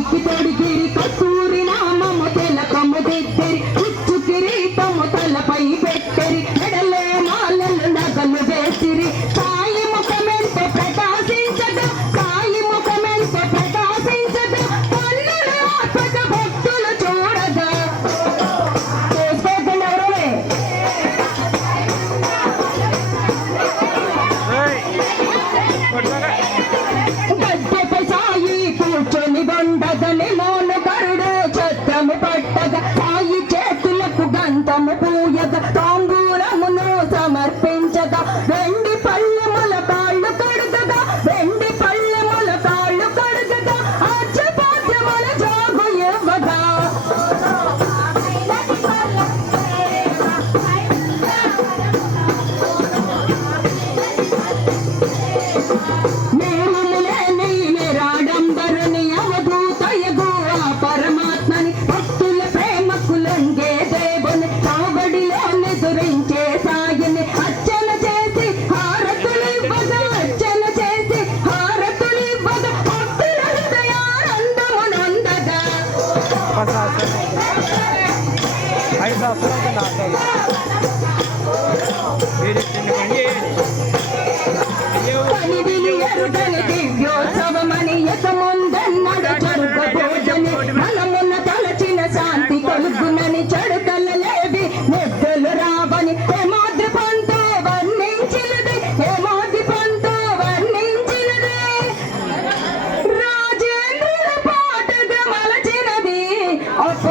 ముక్కుతోడి తీరి కస్తూరి నామము తెలకము తెచ్చే I'm a Tom, Tom, Tom, Tom, Tom, Tom, పశాసనం ఐదు సంవత్సరాలు కదా వీరి చిన్న పని আমার